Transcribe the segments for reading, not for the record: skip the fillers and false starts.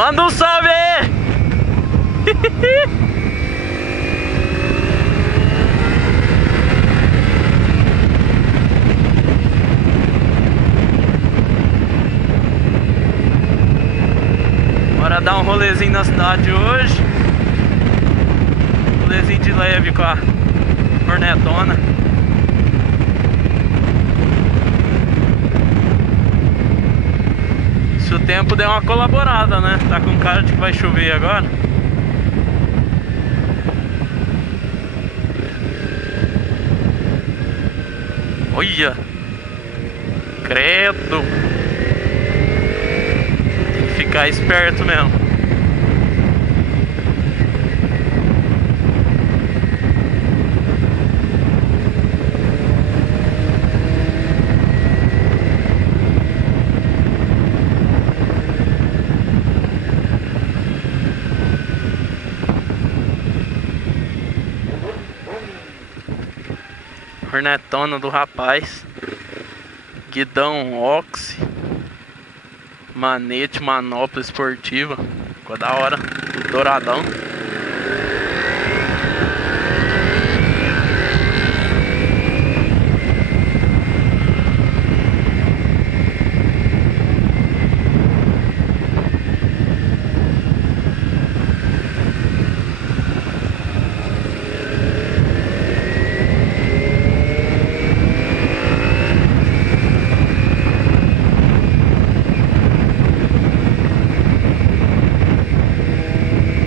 Manda um salve aí! Bora dar um rolezinho na cidade hoje. Rolezinho de leve com a Hornetona. Se o tempo der uma colaborada, né? Tá com cara de que vai chover agora. Olha! Credo! Tem que ficar esperto mesmo. Hornetona do rapaz. Guidão Oxy. Manete, manopla esportiva. Ficou da hora. Douradão.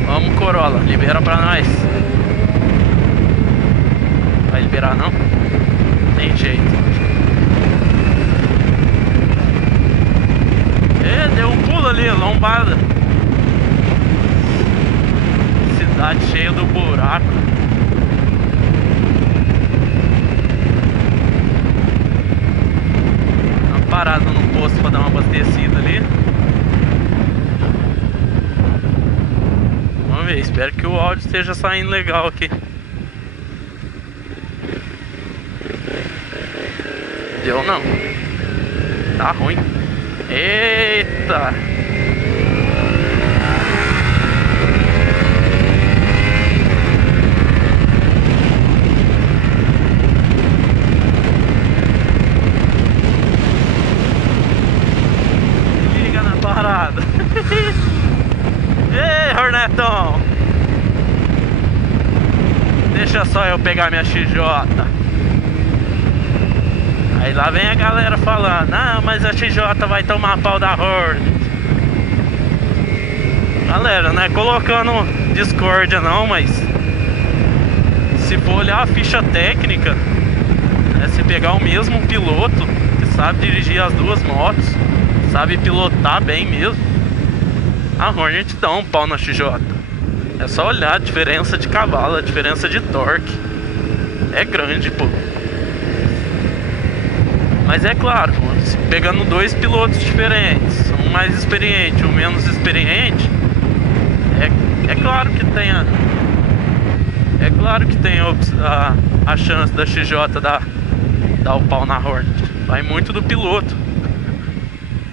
Vamos, Corolla, libera pra nós. Vai liberar não? Tem jeito. Deu um pulo ali, lombada. Cidade cheia do buraco. Uma parada no posto pra dar uma abastecida ali. Vamos ver, espero que o áudio esteja saindo legal aqui. Deu não. Tá ruim. Eita! Liga na parada. Ei, Hornetão! Deixa só eu pegar minha XJ. Aí lá vem a galera falando: não, mas a XJ vai tomar pau da Hornet. Galera, não é colocando discórdia não, mas se for olhar a ficha técnica, né, se pegar o mesmo piloto que sabe dirigir as duas motos, sabe pilotar bem mesmo, a Hornet dá um pau na XJ. É só olhar a diferença de cavalo, a diferença de torque. É grande, pô. Mas é claro, se pegando dois pilotos diferentes, um mais experiente, um menos experiente, é claro que tem a chance da XJ dar o pau na Hornet. Vai muito do piloto.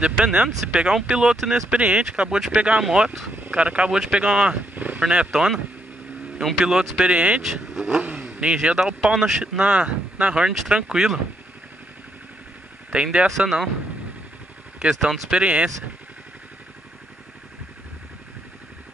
Dependendo, se pegar um piloto inexperiente, acabou de pegar a moto, o cara acabou de pegar uma Hornetona, e um piloto experiente, ninguém dá o pau na Hornet tranquilo. Tem dessa não. Questão de experiência.